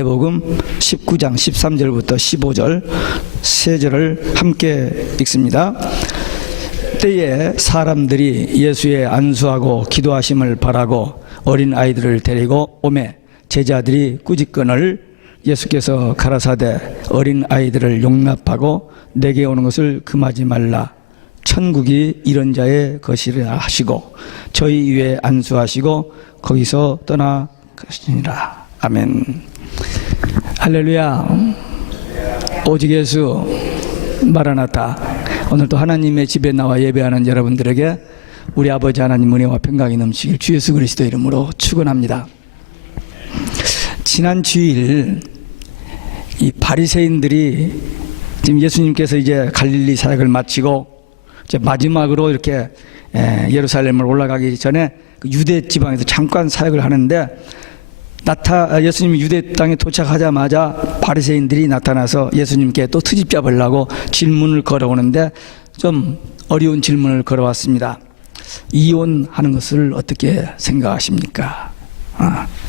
마태복음 19장 13절부터 15절 세 절을 함께 읽습니다. 때에 사람들이 예수의 안수하고 기도하심을 바라고 어린 아이들을 데리고 오매 제자들이 꾸짖거늘 예수께서 가라사대 어린 아이들을 용납하고 내게 오는 것을 금하지 말라. 천국이 이런 자의 것이라 하시고 저희 위에 안수하시고 거기서 떠나가시니라. 아멘. 할렐루야. 오직 예수 마라나타. 오늘도 하나님의 집에 나와 예배하는 여러분들에게 우리 아버지 하나님 은혜와 평강이 넘치길 주 예수 그리스도 이름으로 축원합니다. 지난 주일 이 바리새인들이 지금 예수님께서 이제 갈릴리 사역을 마치고 이제 마지막으로 이렇게 예루살렘을 올라가기 전에 유대 지방에서 잠깐 사역을 하는데 예수님이 유대 땅에 도착하자마자 바리새인들이 나타나서 예수님께 또 트집 잡으려고 질문을 걸어오는데 좀 어려운 질문을 걸어왔습니다. 이혼하는 것을 어떻게 생각하십니까?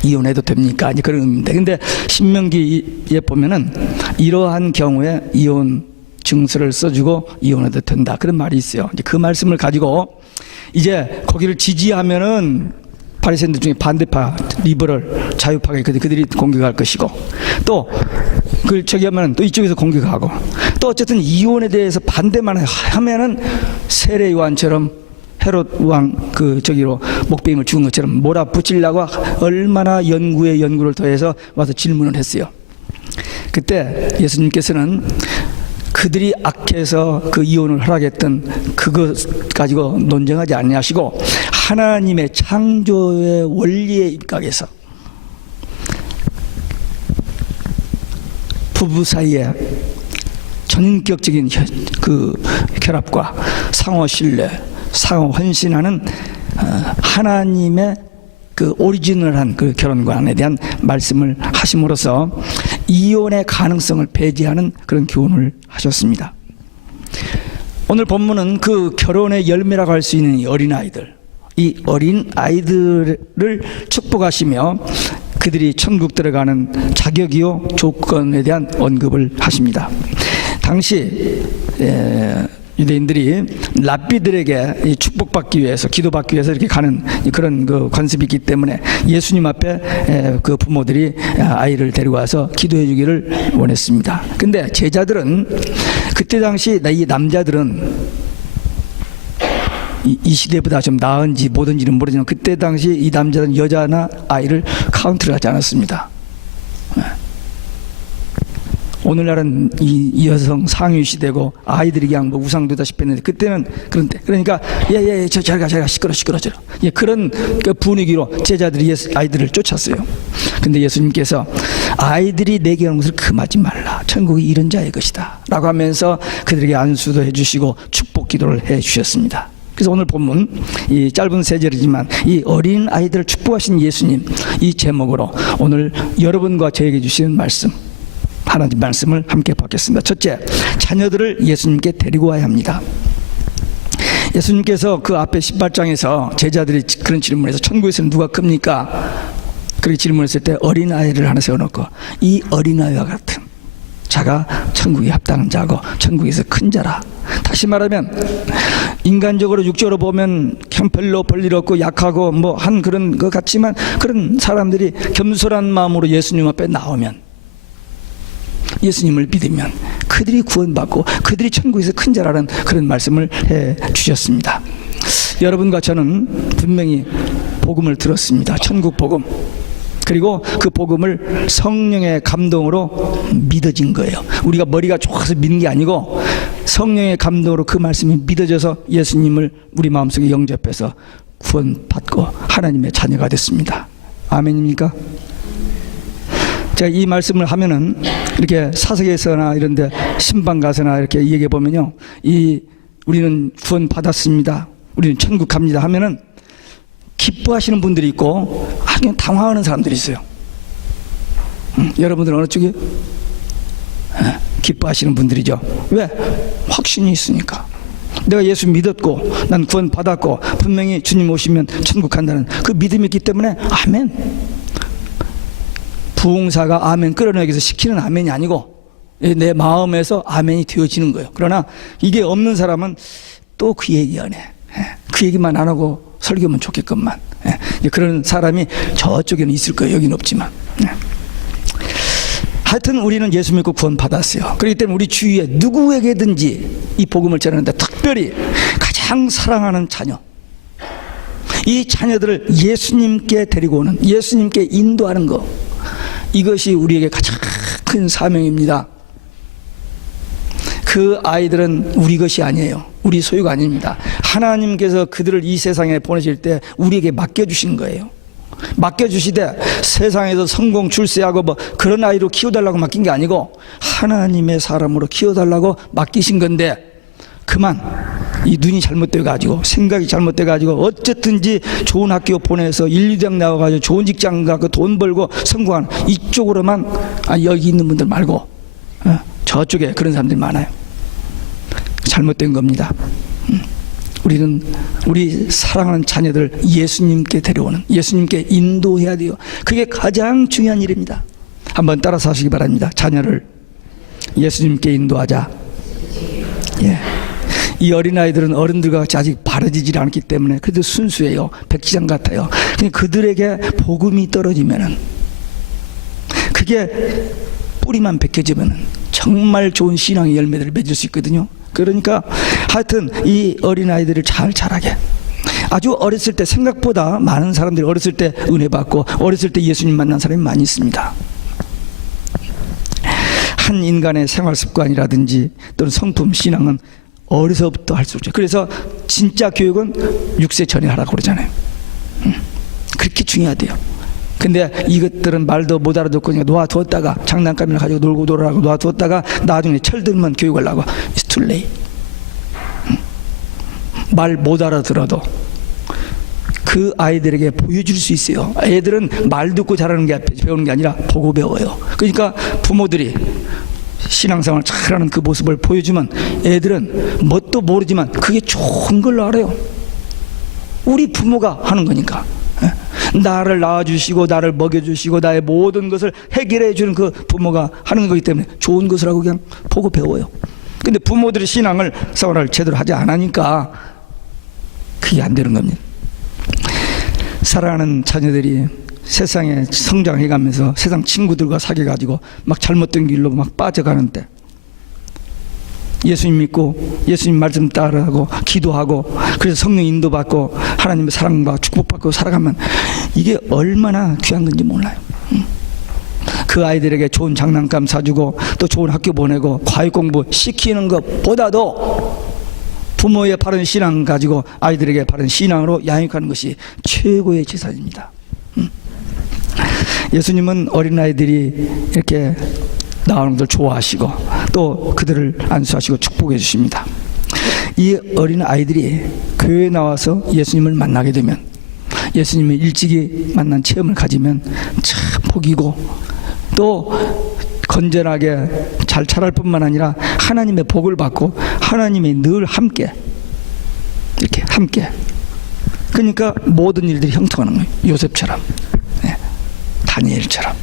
이혼해도 됩니까? 그런 의미인데, 근데 신명기에 보면은 이러한 경우에 이혼 증서를 써주고 이혼해도 된다 그런 말이 있어요. 이제 그 말씀을 가지고 이제 거기를 지지하면은 바리새인들 중에 반대파 리버럴 자유파가 그들이 공격할 것이고 또 그걸 저기 하면 또 이쪽에서 공격하고 또 어쨌든 이혼에 대해서 반대만 하면은 세례 요한처럼 헤롯 왕 저기로 목베임을 죽은 것처럼 몰아붙이려고 얼마나 연구를 더해서 와서 질문을 했어요. 그때 예수님께서는 그들이 악해서 그 이혼을 허락했던 그것 가지고 논쟁하지 아니하시고 하나님의 창조의 원리에 입각해서 부부 사이에 전인격적인 그 결합과 상호 신뢰, 상호 헌신하는 하나님의 그 오리지널한 그 결혼관에 대한 말씀을 하심으로써 이혼의 가능성을 배제하는 그런 교훈을 하셨습니다. 오늘 본문은 그 결혼의 열매라고 할 수 있는 이 어린아이들, 이 어린아이들을 축복하시며 그들이 천국 들어가는 자격이요 조건에 대한 언급을 하십니다. 당시 유대인들이 랍비들에게 축복받기 위해서 기도받기 위해서 이렇게 가는 그런 그 관습이 있기 때문에 예수님 앞에 그 부모들이 아이를 데리고 와서 기도해 주기를 원했습니다. 근데 제자들은 그때 당시 이 남자들은 이 시대보다 좀 나은지 뭐든지는 모르지만 그때 당시 이 남자는 여자나 아이를 카운트를 하지 않았습니다. 오늘날은 이 여성 상위 시대고 아이들이 그냥 뭐 우상되다시피 했는데 그때는 그런데 그러니까 잘 가 시끄러 그런 그 분위기로 제자들이 아이들을 쫓았어요. 근데 예수님께서 아이들이 내게 오는 것을 금하지 말라. 천국이 이런 자의 것이다 라고 하면서 그들에게 안수도 해주시고 축복 기도를 해주셨습니다. 그래서 오늘 본문 이 짧은 세 절이지만 이 어린 아이들을 축복하신 예수님 이 제목으로 오늘 여러분과 저에게 주시는 말씀 하나님 말씀을 함께 받겠습니다. 첫째, 자녀들을 예수님께 데리고 와야 합니다. 예수님께서 그 앞에 18장에서 제자들이 그런 질문을 해서 천국에서는 누가 큽니까? 그렇게 질문했을 때 어린아이를 하나 세워놓고 이 어린아이와 같은 자가 천국에 합당한 자고 천국에서 큰 자라. 다시 말하면 인간적으로 육적으로 보면 별로 볼일 없고 약하고 뭐 한 그런 것 같지만 그런 사람들이 겸손한 마음으로 예수님 앞에 나오면 예수님을 믿으면 그들이 구원받고 그들이 천국에서 큰 자라는 그런 말씀을 해 주셨습니다. 여러분과 저는 분명히 복음을 들었습니다. 천국 복음. 그리고 그 복음을 성령의 감동으로 믿어진 거예요. 우리가 머리가 좋아서 믿는 게 아니고 성령의 감동으로 그 말씀이 믿어져서 예수님을 우리 마음속에 영접해서 구원받고 하나님의 자녀가 됐습니다. 아멘입니까? 제가 이 말씀을 하면은 이렇게 사석에서나 이런데 신방 가서나 이렇게 얘기해 보면요, 우리는 구원 받았습니다, 우리는 천국 갑니다 하면은 기뻐하시는 분들이 있고 그냥 당황하는 사람들이 있어요. 여러분들은 어느 쪽에 기뻐하시는 분들이죠. 왜? 확신이 있으니까. 내가 예수 믿었고 난 구원 받았고 분명히 주님 오시면 천국 간다는 그 믿음이 있기 때문에 아멘. 부흥사가 아멘 끌어내기 위해서 시키는 아멘이 아니고 내 마음에서 아멘이 되어지는 거예요. 그러나 이게 없는 사람은 또 그 얘기 안 해. 그 얘기만 안 하고 설교면 좋겠건만. 그런 사람이 저쪽에는 있을 거예요. 여기는 없지만. 하여튼 우리는 예수 믿고 구원 받았어요. 그렇기 때문에 우리 주위에 누구에게든지 이 복음을 전하는데 특별히 가장 사랑하는 자녀, 이 자녀들을 예수님께 데리고 오는, 예수님께 인도하는 것, 이것이 우리에게 가장 큰 사명입니다. 그 아이들은 우리 것이 아니에요. 우리 소유가 아닙니다. 하나님께서 그들을 이 세상에 보내실 때 우리에게 맡겨주신 거예요. 맡겨주시되 세상에서 성공 출세하고 뭐 그런 아이로 키워달라고 맡긴 게 아니고 하나님의 사람으로 키워달라고 맡기신 건데, 그만 이 눈이 잘못돼 가지고 생각이 잘못돼 가지고 어쨌든지 좋은 학교 보내서 1, 2등 나와가지고 좋은 직장 가고 돈 벌고 성공하는 이쪽으로만, 여기 있는 분들 말고 저쪽에 그런 사람들이 많아요. 잘못된 겁니다. 우리는 우리 사랑하는 자녀들 예수님께 데려오는, 예수님께 인도해야 돼요. 그게 가장 중요한 일입니다. 한번 따라서 하시기 바랍니다. 자녀를 예수님께 인도하자. 예. 이 어린아이들은 어른들과 같이 아직 바라지질 않기 때문에 그래도 순수해요. 백지장 같아요. 근데 그들에게 복음이 떨어지면은, 그게 뿌리만 벗겨지면은 정말 좋은 신앙의 열매들을 맺을 수 있거든요. 그러니까 하여튼 이 어린아이들을 잘 자라게, 아주 어렸을 때 생각보다 많은 사람들이 어렸을 때 은혜 받고 어렸을 때 예수님 만난 사람이 많이 있습니다. 한 인간의 생활 습관이라든지 또는 성품, 신앙은 어려서부터 할 수 있죠. 그래서 진짜 교육은 6세 전에 하라고 그러잖아요. 그렇게 중요하대요. 근데 이것들은 말도 못 알아듣고 그냥 놓아두었다가, 장난감이나 가지고 놀고 놀으라고 놓아두었다가 나중에 철들면 교육하려고. It's too late. 말 못 알아들어도 그 아이들에게 보여줄 수 있어요. 애들은 말 듣고 자라는 게 배우는 게 아니라 보고 배워요. 그러니까 부모들이 신앙생활을 잘하는 그 모습을 보여주면 애들은 뭣도 모르지만 그게 좋은 걸로 알아요. 우리 부모가 하는 거니까. 나를 낳아주시고 나를 먹여주시고 나의 모든 것을 해결해 주는 그 부모가 하는 거기 때문에 좋은 것을 하고 그냥 보고 배워요. 근데 부모들이 신앙을 생활을 제대로 하지 않으니까 그게 안 되는 겁니다. 사랑하는 자녀들이 세상에 성장해가면서 세상 친구들과 사귀어가지고 막 잘못된 길로 막 빠져가는데, 예수님 믿고 예수님 말씀 따라하고 기도하고 그래서 성령 인도받고 하나님의 사랑과 축복받고 살아가면 이게 얼마나 귀한 건지 몰라요. 그 아이들에게 좋은 장난감 사주고 또 좋은 학교 보내고 과외 공부 시키는 것보다도 부모의 바른 신앙 가지고 아이들에게 바른 신앙으로 양육하는 것이 최고의 재산입니다. 예수님은 어린아이들이 이렇게 나오는 것을 좋아하시고 또 그들을 안수하시고 축복해 주십니다. 이 어린아이들이 교회에 나와서 예수님을 만나게 되면, 예수님을 일찍이 만난 체험을 가지면 참 복이고 또 건전하게 잘 자랄 뿐만 아니라 하나님의 복을 받고 하나님이 늘 함께, 이렇게 함께, 그러니까 모든 일들이 형통하는 거예요. 요셉처럼, 다니엘처럼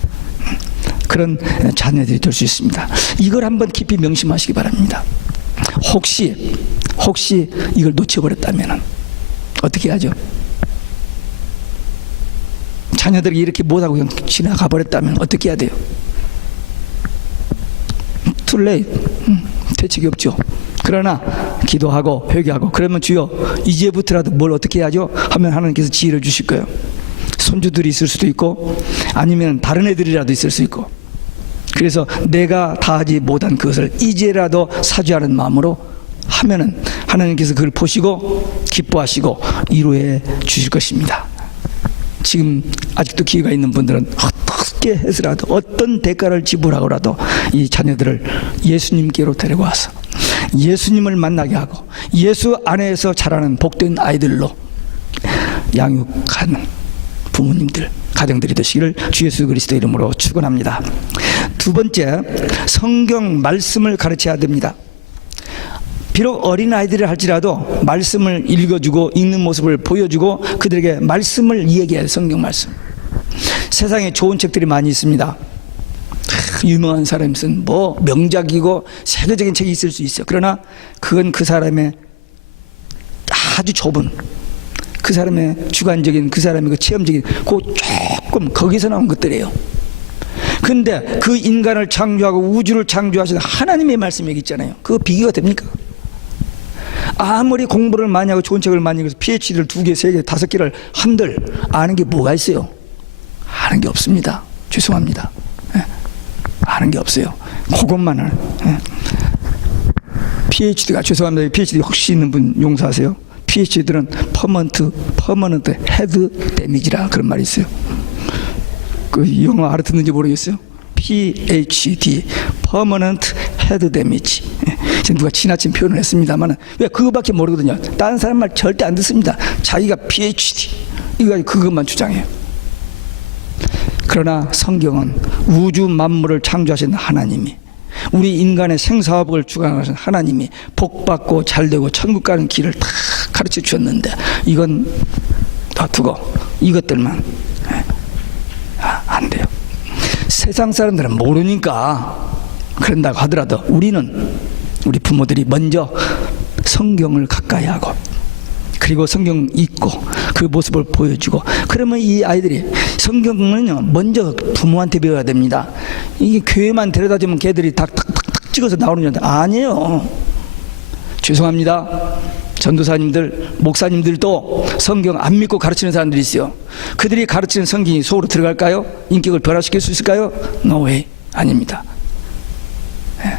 그런 자녀들이 될 수 있습니다. 이걸 한번 깊이 명심하시기 바랍니다. 혹시 이걸 놓쳐버렸다면 어떻게 하죠? 자녀들이 이렇게 못하고 그냥 지나가 버렸다면 어떻게 해야 돼요? Too late. 대책이 없죠. 그러나 기도하고 회개하고 그러면 주여 이제부터라도 뭘 어떻게 해야죠? 하면 하나님께서 지혜를 주실 거예요. 손주들이 있을 수도 있고 아니면 다른 애들이라도 있을 수 있고, 그래서 내가 다 하지 못한 그것을 이제라도 사죄하는 마음으로 하면은 하나님께서 그걸 보시고 기뻐하시고 이루어 주실 것입니다. 지금 아직도 기회가 있는 분들은 어떻게 해서라도 어떤 대가를 지불하고라도 이 자녀들을 예수님께로 데리고 와서 예수님을 만나게 하고 예수 안에서 자라는 복된 아이들로 양육하는 부모님들, 가정들이 되시기를 주 예수 그리스도 이름으로 축원합니다. 두 번째, 성경 말씀을 가르쳐야 됩니다. 비록 어린아이들을 할지라도 말씀을 읽어주고 읽는 모습을 보여주고 그들에게 말씀을 이야기해야 해요. 성경 말씀. 세상에 좋은 책들이 많이 있습니다. 유명한 사람이 쓴 뭐 명작이고 세계적인 책이 있을 수 있어요. 그러나 그건 그 사람의 아주 좁은, 그 사람의 주관적인, 그 사람의 그 체험적인 그 조금 거기서 나온 것들이에요. 근데 그 인간을 창조하고 우주를 창조하신 하나님의 말씀이 여기 있잖아요. 그거 비교가 됩니까? 아무리 공부를 많이 하고 좋은 책을 많이 읽어서 PhD를 2개, 3개, 5개를 한들 아는 게 뭐가 있어요? 아는 게 없습니다. 죄송합니다. 예. 아는 게 없어요. 그것만 알. 예. PhD가, 죄송합니다. PhD 혹시 있는 분 용서하세요. PhD들은 퍼머넌트 헤드 데미지라 그런 말이 있어요. 그 영어 알아듣는지 모르겠어요. PhD, 퍼머넌트 헤드 데미지. 누가 지나친 표현을 했습니다만 왜 그거밖에 모르거든요. 다른 사람 말 절대 안 듣습니다. 자기가 PhD 이거 가지고 그것만 주장해요. 그러나 성경은 우주 만물을 창조하신 하나님이, 우리 인간의 생사업을 주관하신 하나님이 복받고 잘되고 천국 가는 길을 다 가르쳐 주셨는데 이건 다 두고 이것들만 안 돼요. 세상 사람들은 모르니까 그런다고 하더라도 우리 부모들이 먼저 성경을 가까이 하고 그리고 성경 읽고 그 모습을 보여주고, 그러면 이 아이들이 성경은요 먼저 부모한테 배워야 됩니다. 이게 교회만 데려다 주면 걔들이 탁탁탁탁 찍어서 나오는 줄 아니에요. 죄송합니다. 전도사님들, 목사님들도 성경 안 믿고 가르치는 사람들이 있어요. 그들이 가르치는 성경이 속으로 들어갈까요? 인격을 변화시킬 수 있을까요? No way. 아닙니다. 네.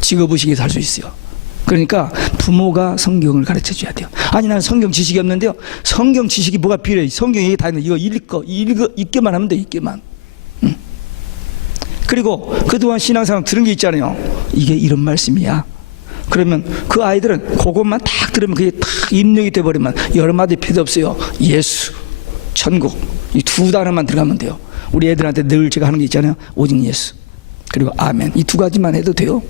직업의식이 살 수 있어요. 그러니까 부모가 성경을 가르쳐 줘야 돼요. 아니 나는 성경 지식이 없는데요. 성경 지식이 뭐가 필요해? 성경 얘기 다 있는데 이거 읽기만 하면 돼. 읽기만. 그리고 그동안 신앙생활 들은 게 있잖아요. 이게 이런 말씀이야. 그러면 그 아이들은 그것만 딱 들으면 그게 딱 입력이 돼버리면 여러 마디 필요 없어요. 예수, 천국 이 2단어만 들어가면 돼요. 우리 애들한테 늘 제가 하는 게 있잖아요. 오직 예수 그리고 아멘, 이 2가지만 해도 돼요.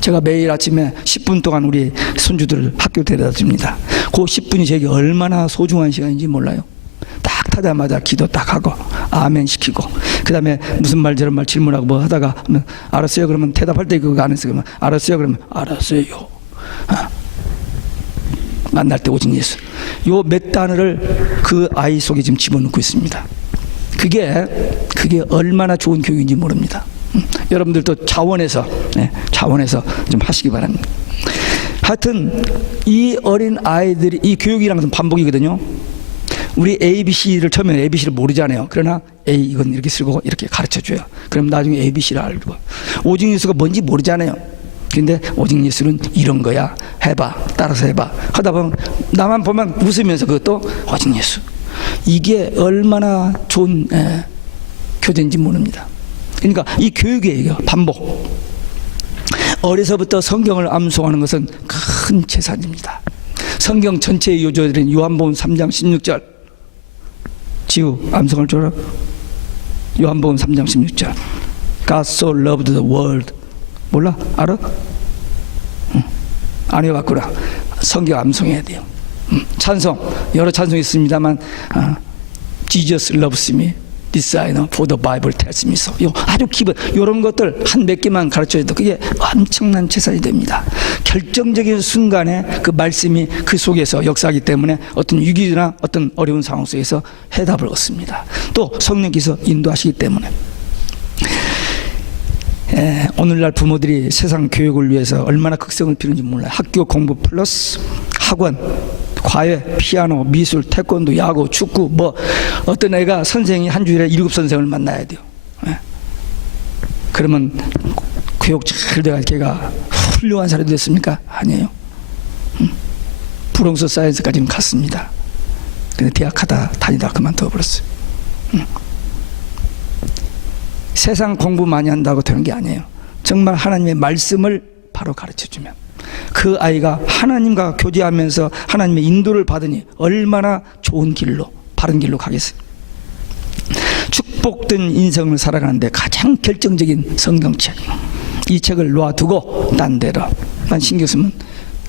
제가 매일 아침에 10분 동안 우리 손주들을 학교 데려다 줍니다. 그 10분이 제게 얼마나 소중한 시간인지 몰라요. 딱 타자마자 기도 딱 하고 아멘 시키고, 그 다음에 무슨 말 저런 말 질문하고 뭐 하다가 알았어요 그러면 대답할 때 그거 안 했어요 그러면 알았어요 그러면 알았어요. 만날 때 오직 예수, 요 몇 단어를 그 아이 속에 지금 집어넣고 있습니다. 그게 얼마나 좋은 교육인지 모릅니다. 여러분들도 자원해서 좀 하시기 바랍니다. 하여튼 이 어린 아이들이, 이 교육이랑 좀 반복이거든요. 우리 ABC를 처음에 ABC를 모르잖아요. 그러나 A 이건 이렇게 쓰고 이렇게 가르쳐줘요. 그럼 나중에 ABC를 알고, 오직 예수가 뭔지 모르잖아요. 근데 오직 예수는 이런 거야, 해봐, 따라서 해봐 하다 보면 나만 보면 웃으면서 그것도 오직 예수, 이게 얼마나 좋은 교재인지 모릅니다. 그러니까 이 교육이에요. 반복. 어려서부터 성경을 암송하는 것은 큰 재산입니다. 성경 전체의 요조들은 요한복음 3장 16절, 지우 암송을 줘라. 요한복음 3장 16절. God so loved the world. 몰라? 알아? 안 해봤구나. 성경 암송해야 돼요. 찬송 여러 찬송이 있습니다만 Jesus loves me, this I know, for the Bible tells me so. 아주 기본 이런 것들 한 몇 개만 가르쳐줘도 그게 엄청난 재산이 됩니다. 결정적인 순간에 그 말씀이 그 속에서 역사하기 때문에 어떤 위기나 어떤 어려운 상황 속에서 해답을 얻습니다. 또 성령께서 인도하시기 때문에. 오늘날 부모들이 세상 교육을 위해서 얼마나 극성을 피우는지 몰라요. 학교 공부 플러스 학원, 과외, 피아노, 미술, 태권도, 야구, 축구, 뭐 어떤 애가 선생이 한 주일에 7선생을 만나야 돼요. 그러면 교육 잘 돼가 걔가 훌륭한 사람이 됐습니까? 아니에요. 브롱스 사이언스까지는 갔습니다. 근데 대학 다니다 그만둬 버렸어요. 세상 공부 많이 한다고 되는 게 아니에요. 정말 하나님의 말씀을 바로 가르쳐주면 그 아이가 하나님과 교제하면서 하나님의 인도를 받으니 얼마나 좋은 길로, 바른 길로 가겠어요. 축복된 인생을 살아가는데 가장 결정적인 성경책, 이 책을 놓아두고 딴 데로만 신경 쓰면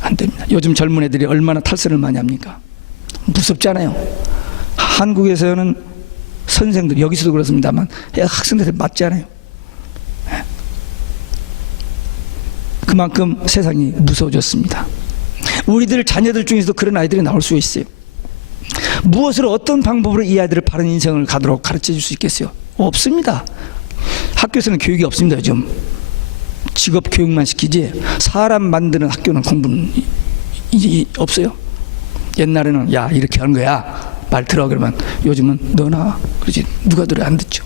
안 됩니다. 요즘 젊은 애들이 얼마나 탈선을 많이 합니까? 무섭잖아요. 한국에서는 선생들, 여기서도 그렇습니다만 학생들한테 맞지 않아요. 그만큼 세상이 무서워졌습니다. 우리들 자녀들 중에서도 그런 아이들이 나올 수 있어요. 무엇으로 어떤 방법으로 이 아이들을 바른 인생을 가도록 가르쳐 줄 수 있겠어요? 없습니다. 학교에서는 교육이 없습니다. 요즘 직업 교육만 시키지 사람 만드는 학교는 공부는 없어요. 옛날에는 야 이렇게 하는 거야 말 들어 그러면 요즘은 너나 그러지 누가 들어 안 듣죠.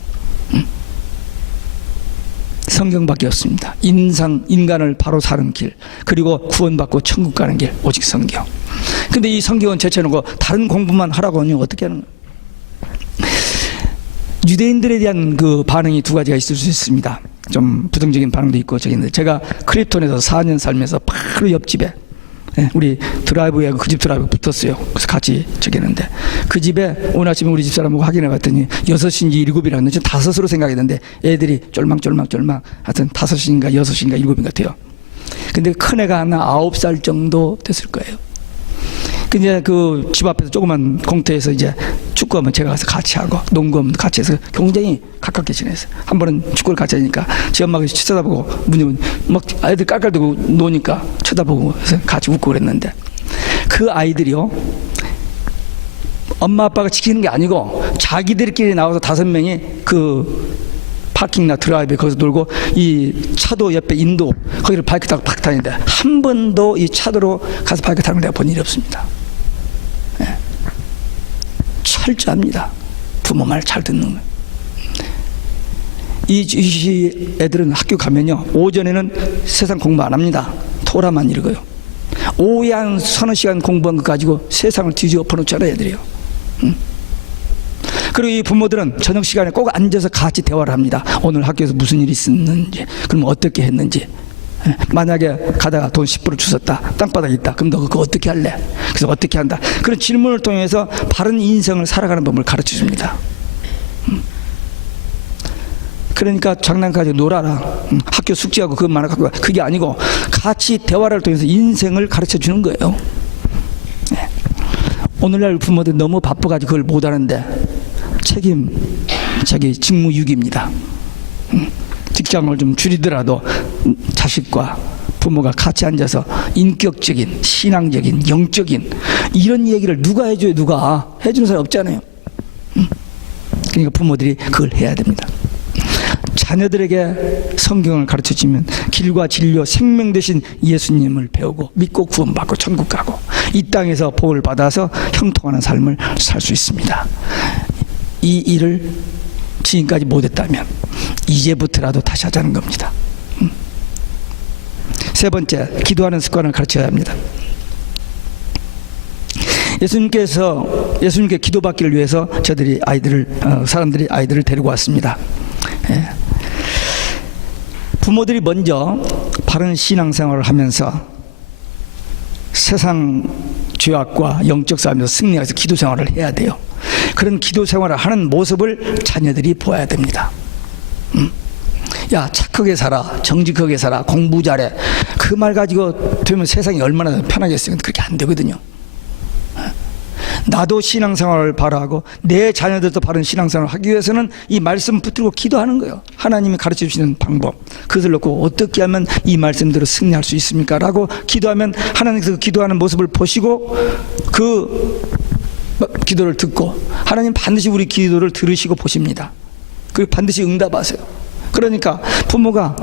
성경밖에 없습니다. 인간을 바로 사는 길, 그리고 구원받고 천국 가는 길, 오직 성경. 근데 이 성경은 제쳐놓고 다른 공부만 하라고 하면 어떻게 하는 거예요? 유대인들에 대한 그 반응이 두 가지가 있을 수 있습니다. 좀 부정적인 반응도 있고 저기인데, 제가 크립톤에서 4년 살면서 바로 옆집에 우리 드라이브에 그 집 드라이브 붙었어요. 그래서 같이 저기 했는데, 그 집에 오늘 아침에 우리 집사람하고 확인해 봤더니 6인지 7이라는데 전 5으로 생각했는데 애들이 쫄망 하여튼 5인가 6인가 7인 같아요. 근데 큰애가 하나 9살 정도 됐을 거예요. 근데 그 집 앞에서 조그만 공터에서 이제 축구하면 제가 가서 같이 하고 농구하면 같이 해서 굉장히 가깝게 지냈어요. 한 번은 축구를 같이 하니까 제 엄마가 쳐다보고 문 열면 막 아이들 깔깔대고 노니까 쳐다보고 해서 같이 웃고 그랬는데, 그 아이들이요 엄마 아빠가 지키는 게 아니고 자기들끼리 나와서 5명이 그 파킹이나 드라이브에 거기서 놀고 이 차도 옆에 인도 거기를 바이크 타고 팍 타는데 한 번도 이 차도로 가서 바이크 타는 걸 내가 본 일이 없습니다. 네. 철저합니다. 부모 말 잘 듣는 거예요. 이 애들은 학교 가면요 오전에는 세상 공부 안 합니다. 토라만 읽어요. 오후에 한 서너 시간 공부한 거 가지고 세상을 뒤집어 엎어놓잖아요 애들이요. 그리고 이 부모들은 저녁 시간에 꼭 앉아서 같이 대화를 합니다. 오늘 학교에서 무슨 일이 있었는지, 그럼 어떻게 했는지. 만약에 가다가 돈 10불을 주웠다, 땅바닥에 있다, 그럼 너 그거 어떻게 할래? 그래서 어떻게 한다. 그런 질문을 통해서 바른 인생을 살아가는 법을 가르쳐 줍니다. 그러니까 장난까지 놀아라, 학교 숙제하고 그것만 갖고 가, 그게 아니고 같이 대화를 통해서 인생을 가르쳐 주는 거예요. 오늘날 부모들 너무 바빠가지고 그걸 못하는데 직무유기입니다. 직장을 좀 줄이더라도 자식과 부모가 같이 앉아서 인격적인, 신앙적인, 영적인 이런 얘기를 누가 해줘요? 누가 해주는 사람이 없잖아요. 그러니까 부모들이 그걸 해야 됩니다. 자녀들에게 성경을 가르쳐주면 길과 진료, 생명 되신 예수님을 배우고 믿고 구원받고 천국 가고 이 땅에서 복을 받아서 형통하는 삶을 살 수 있습니다. 이 일을 지금까지 못했다면 이제부터라도 다시 하자는 겁니다. 세 번째, 기도하는 습관을 가르쳐야 합니다. 예수님께 기도받기를 위해서 사람들이 아이들을 데리고 왔습니다. 부모들이 먼저 바른 신앙생활을 하면서 세상 죄악과 영적 싸움에서 승리해서 기도생활을 해야 돼요. 그런 기도생활을 하는 모습을 자녀들이 보아야 됩니다. 야 착하게 살아, 정직하게 살아, 공부 잘해, 그 말 가지고 되면 세상이 얼마나 편하겠어요. 근데 그렇게 안 되거든요. 나도 신앙생활을 바라고 내 자녀들도 바른 신앙생활을 하기 위해서는 이 말씀 붙들고 기도하는 거예요. 하나님이 가르쳐 주시는 방법, 그것을 놓고 어떻게 하면 이 말씀대로 승리할 수 있습니까? 라고 기도하면 하나님께서 기도하는 모습을 보시고 그 기도를 듣고 하나님 반드시 우리 기도를 들으시고 보십니다. 그리고 반드시 응답하세요. 그러니까 부모가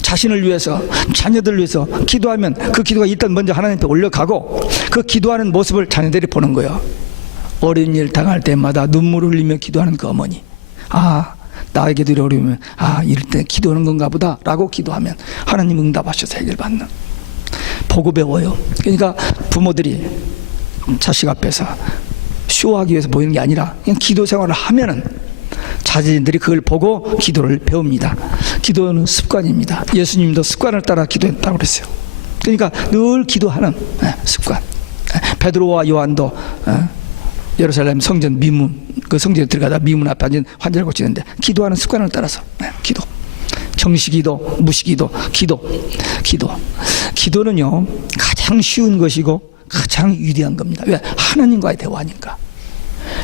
자신을 위해서, 자녀들을 위해서 기도하면 그 기도가 일단 먼저 하나님께 올려가고 그 기도하는 모습을 자녀들이 보는 거예요. 어려운 일 당할 때마다 눈물을 흘리며 기도하는 그 어머니, 아 나에게도 어려우면 이럴 때 기도하는 건가 보다 라고 기도하면 하나님 응답하셔서 해결받는, 보고 배워요. 그러니까 부모들이 자식 앞에서 쇼하기 위해서 보이는 게 아니라 그냥 기도 생활을 하면은 자녀들이 그걸 보고 기도를 배웁니다. 기도는 습관입니다. 예수님도 습관을 따라 기도했다고 그랬어요. 그러니까 늘 기도하는 습관. 베드로와 요한도 예루살렘 성전 미문, 그 성전에 들어가다 미문 앞에 앉은 환자를 고치는데 기도하는 습관을 따라서 기도. 정시기도, 무시기도, 기도는요 가장 쉬운 것이고 가장 위대한 겁니다. 왜? 하나님과의 대화니까.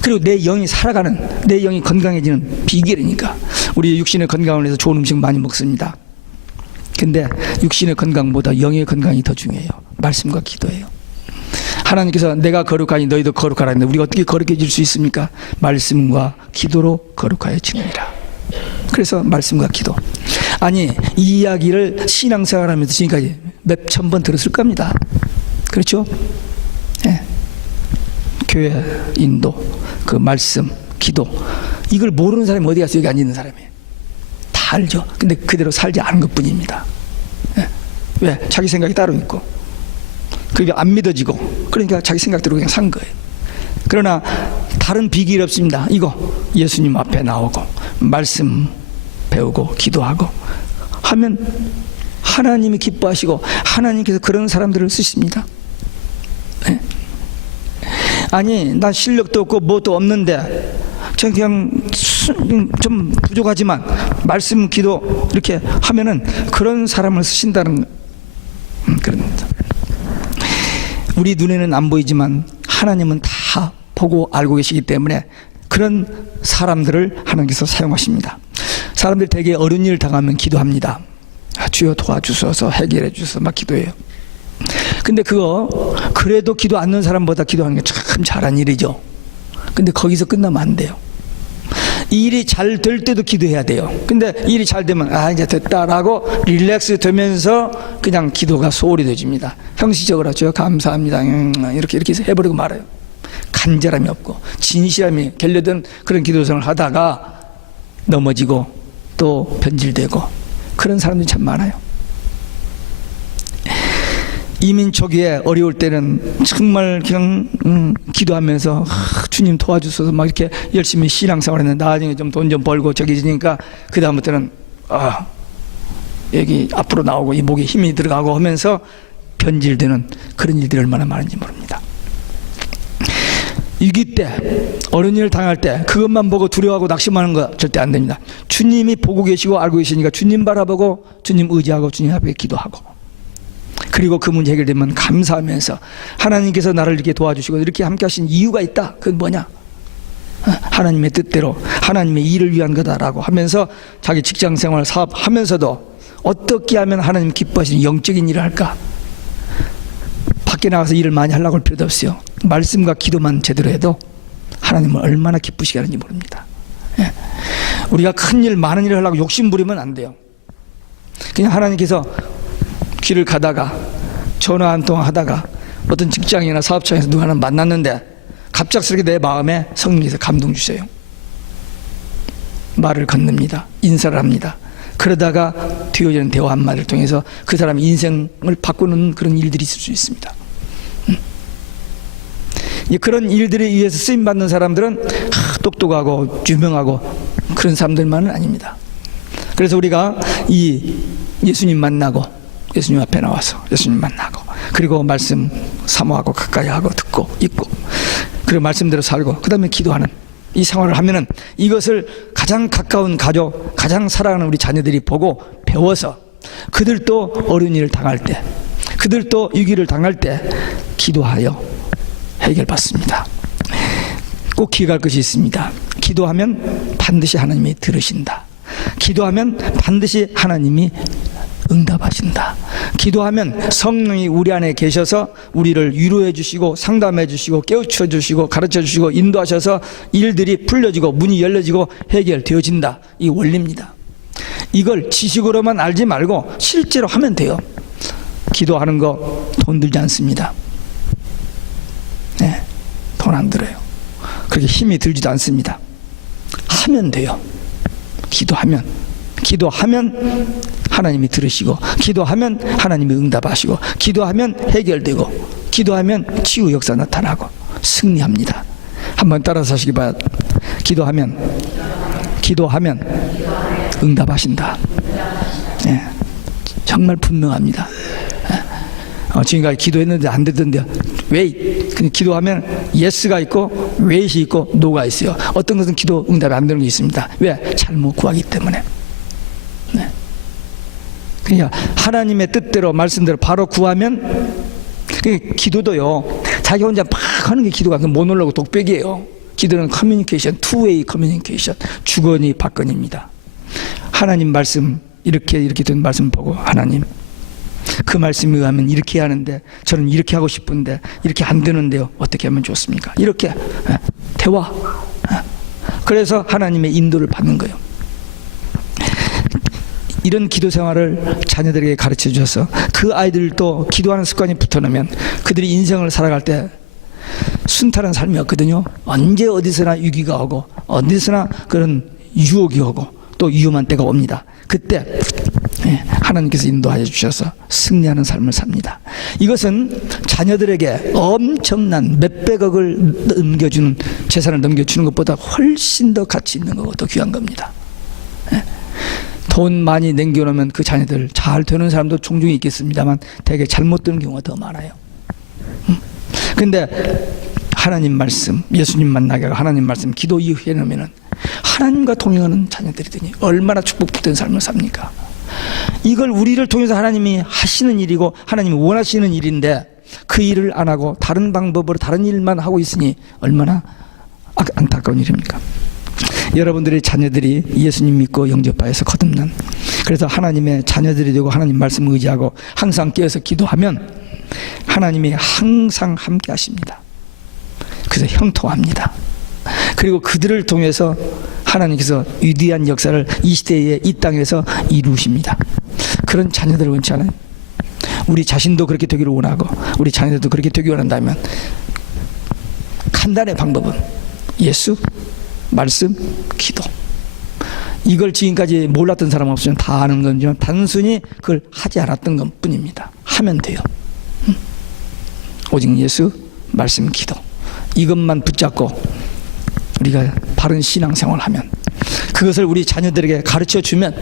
그리고 내 영이 살아가는, 내 영이 건강해지는 비결이니까. 우리 육신의 건강을 위해서 좋은 음식 많이 먹습니다. 근데 육신의 건강보다 영의 건강이 더 중요해요. 말씀과 기도예요. 하나님께서 내가 거룩하니 너희도 거룩하라 했는데 우리가 어떻게 거룩해질 수 있습니까? 말씀과 기도로 거룩하여지느니라. 그래서 말씀과 기도. 아니, 이 이야기를 신앙생활하면서 지금까지 몇 천 번 들었을 겁니다. 그렇죠? 네. 교회 인도, 그 말씀, 기도, 이걸 모르는 사람이 어디 가서 여기 앉아 있는 사람이에요. 다 알죠. 근데 그대로 살지 않은 것 뿐입니다. 네. 왜? 자기 생각이 따로 있고 그게 안 믿어지고, 그러니까 자기 생각대로 그냥 산 거예요. 그러나 다른 비결이 없습니다. 이거 예수님 앞에 나오고 말씀 배우고 기도하고 하면 하나님이 기뻐하시고 하나님께서 그런 사람들을 쓰십니다. 네. 아니, 나 실력도 없고 뭣도 없는데 전 그냥 좀 부족하지만 말씀 기도 이렇게 하면은 그런 사람을 쓰신다는 그런. 우리 눈에는 안 보이지만 하나님은 다 보고 알고 계시기 때문에 그런 사람들을 하나님께서 사용하십니다. 사람들이 되게 어려운 일을 당하면 기도합니다. 주여 도와주소서, 해결해 주소서 막 기도해요. 근데 그거 그래도 기도 않는 사람보다 기도하는 게 참 잘한 일이죠. 근데 거기서 끝나면 안 돼요. 이 일이 잘 될 때도 기도해야 돼요. 근데 일이 잘 되면 이제 됐다라고 릴렉스 되면서 그냥 기도가 소홀히 되집니다. 형식적으로 하죠. 감사합니다. 이렇게 해버리고 말아요. 간절함이 없고 진실함이 결여된 그런 기도성을 하다가 넘어지고 또 변질되고 그런 사람들이 참 많아요. 이민 초기에 어려울 때는 정말 그냥 기도하면서 주님 도와주셔서 막 이렇게 열심히 신앙생활했는데 나중에 좀 돈 좀 벌고 저기 지니까 그 다음부터는 여기 앞으로 나오고 이 목에 힘이 들어가고 하면서 변질되는 그런 일들이 얼마나 많은지 모릅니다. 위기 때, 어려운 일을 당할 때 그것만 보고 두려워하고 낙심하는 거 절대 안 됩니다. 주님이 보고 계시고 알고 계시니까 주님 바라보고 주님 의지하고 주님 앞에 기도하고, 그리고 그 문제 해결되면 감사하면서 하나님께서 나를 이렇게 도와주시고 이렇게 함께 하신 이유가 있다. 그건 뭐냐? 하나님의 뜻대로 하나님의 일을 위한 거다라고 하면서 자기 직장생활 사업하면서도 어떻게 하면 하나님 기뻐하시는 영적인 일을 할까? 밖에 나가서 일을 많이 하려고 할 필요도 없어요. 말씀과 기도만 제대로 해도 하나님은 얼마나 기쁘시게 하는지 모릅니다. 예. 우리가 큰일 많은 일을 하려고 욕심 부리면 안 돼요. 그냥 하나님께서 길을 가다가 전화 한 통 하다가 어떤 직장이나 사업장에서 누가 하나 만났는데 갑작스럽게 내 마음에 성령께서 감동 주세요. 말을 건넵니다. 인사를 합니다. 그러다가 뒤어지는 대화 한마디를 통해서 그 사람의 인생을 바꾸는 그런 일들이 있을 수 있습니다. 그런 일들에 의해서 쓰임받는 사람들은 똑똑하고 유명하고 그런 사람들만은 아닙니다. 그래서 우리가 이 예수님 만나고 예수님 앞에 나와서 예수님 만나고 그리고 말씀 사모하고 가까이 하고 듣고 읽고 그리고 말씀대로 살고 그 다음에 기도하는 이 생활을 하면은 이것을 가장 가까운 가족, 가장 사랑하는 우리 자녀들이 보고 배워서 그들도 어려운 일을 당할 때, 그들도 위기를 당할 때 기도하여 해결받습니다. 꼭 기억할 것이 있습니다. 기도하면 반드시 하나님이 들으신다. 기도하면 반드시 하나님이 응답하신다. 기도하면 성령이 우리 안에 계셔서 우리를 위로해 주시고 상담해 주시고 깨우쳐 주시고 가르쳐 주시고 인도하셔서 일들이 풀려지고 문이 열려지고 해결되어진다. 이 원리입니다. 이걸 지식으로만 알지 말고 실제로 하면 돼요. 기도하는 거 돈 들지 않습니다. 네, 돈 안 들어요. 그렇게 힘이 들지도 않습니다. 하면 돼요. 기도하면 하나님이 들으시고, 기도하면 하나님이 응답하시고, 기도하면 해결되고, 기도하면 치유 역사 나타나고 승리합니다. 한번 따라서 하시기 바랍니다. 기도하면 응답하신다. 네, 정말 분명합니다. 지금까지 기도했는데 안 되던데 왜? 그냥 기도하면 예스가 있고 웨이시 있고 노가 있어요. 어떤 것은 기도 응답이 안 되는 게 있습니다. 왜? 잘못 구하기 때문에. 네. 그러니까 하나님의 뜻대로 말씀대로 바로 구하면, 기도도요 자기 혼자 막 하는 게 기도가 모놀로그 독백이에요. 기도는 커뮤니케이션, 투웨이 커뮤니케이션, 주거니 받거니입니다. 하나님 말씀 이렇게 된 말씀 보고 하나님 그 말씀에 의하면 이렇게 하는데 저는 이렇게 하고 싶은데 이렇게 안 되는데요. 어떻게 하면 좋습니까? 이렇게 대화. 그래서 하나님의 인도를 받는 거예요. 이런 기도 생활을 자녀들에게 가르쳐 주셔서 그 아이들도 기도하는 습관이 붙어놓으면 그들이 인생을 살아갈 때 순탄한 삶이었거든요. 언제 어디서나 위기가 오고 어디서나 그런 유혹이 오고 또 위험한 때가 옵니다. 그때 하나님께서 인도하여 주셔서 승리하는 삶을 삽니다. 이것은 자녀들에게 엄청난 몇백억을 넘겨주는 재산을 넘겨주는 것보다 훨씬 더 가치 있는 거고 더 귀한 겁니다. 돈 많이 남겨놓으면 그 자녀들 잘 되는 사람도 종종 있겠습니다만 되게 잘못 되는 경우가 더 많아요. 근데 하나님 말씀, 예수님 만나게 하고 하나님 말씀 기도 이후에 놓으면은 하나님과 동행하는 자녀들이더니 얼마나 축복된 삶을 삽니까? 이걸 우리를 통해서 하나님이 하시는 일이고 하나님이 원하시는 일인데 그 일을 안 하고 다른 방법으로 다른 일만 하고 있으니 얼마나 안타까운 일입니까? 여러분들의 자녀들이 예수님 믿고 영접하여서 거듭난, 그래서 하나님의 자녀들이 되고 하나님 말씀 의지하고 항상 깨어서 기도하면 하나님이 항상 함께 하십니다. 그래서 형통합니다. 그리고 그들을 통해서 하나님께서 위대한 역사를 이 시대에 이 땅에서 이루십니다. 그런 자녀들을 원치 않아요? 우리 자신도 그렇게 되기를 원하고 우리 자녀들도 그렇게 되기 원한다면 간단한 방법은 예수, 말씀, 기도. 이걸 지금까지 몰랐던 사람 없으면 다 아는 건지만 단순히 그걸 하지 않았던 것 뿐입니다. 하면 돼요. 오직 예수, 말씀, 기도. 이것만 붙잡고 우리가 바른 신앙생활을 하면, 그것을 우리 자녀들에게 가르쳐 주면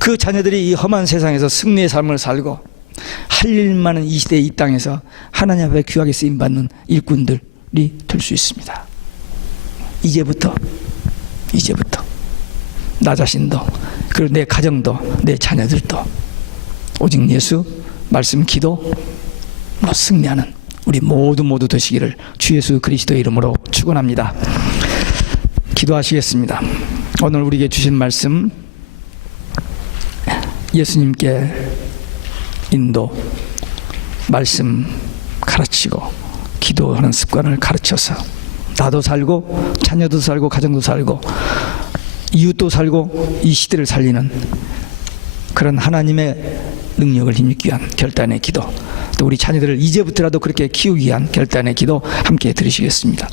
그 자녀들이 이 험한 세상에서 승리의 삶을 살고 할 일 많은 이 시대 이 땅에서 하나님 앞에 귀하게 쓰임받는 일꾼들이 될 수 있습니다. 이제부터 나 자신도 그리고 내 가정도 내 자녀들도 오직 예수, 말씀, 기도 승리하는 우리 모두 되시기를 주 예수 그리스도의 이름으로 축원합니다. 기도하시겠습니다. 오늘 우리에게 주신 말씀, 예수님께 인도, 말씀 가르치고 기도하는 습관을 가르쳐서 나도 살고 자녀도 살고 가정도 살고 이웃도 살고 이 시대를 살리는 그런 하나님의 능력을 힘입기 위한 결단의 기도, 또 우리 자녀들을 이제부터라도 그렇게 키우기 위한 결단의 기도 함께 들으시겠습니다.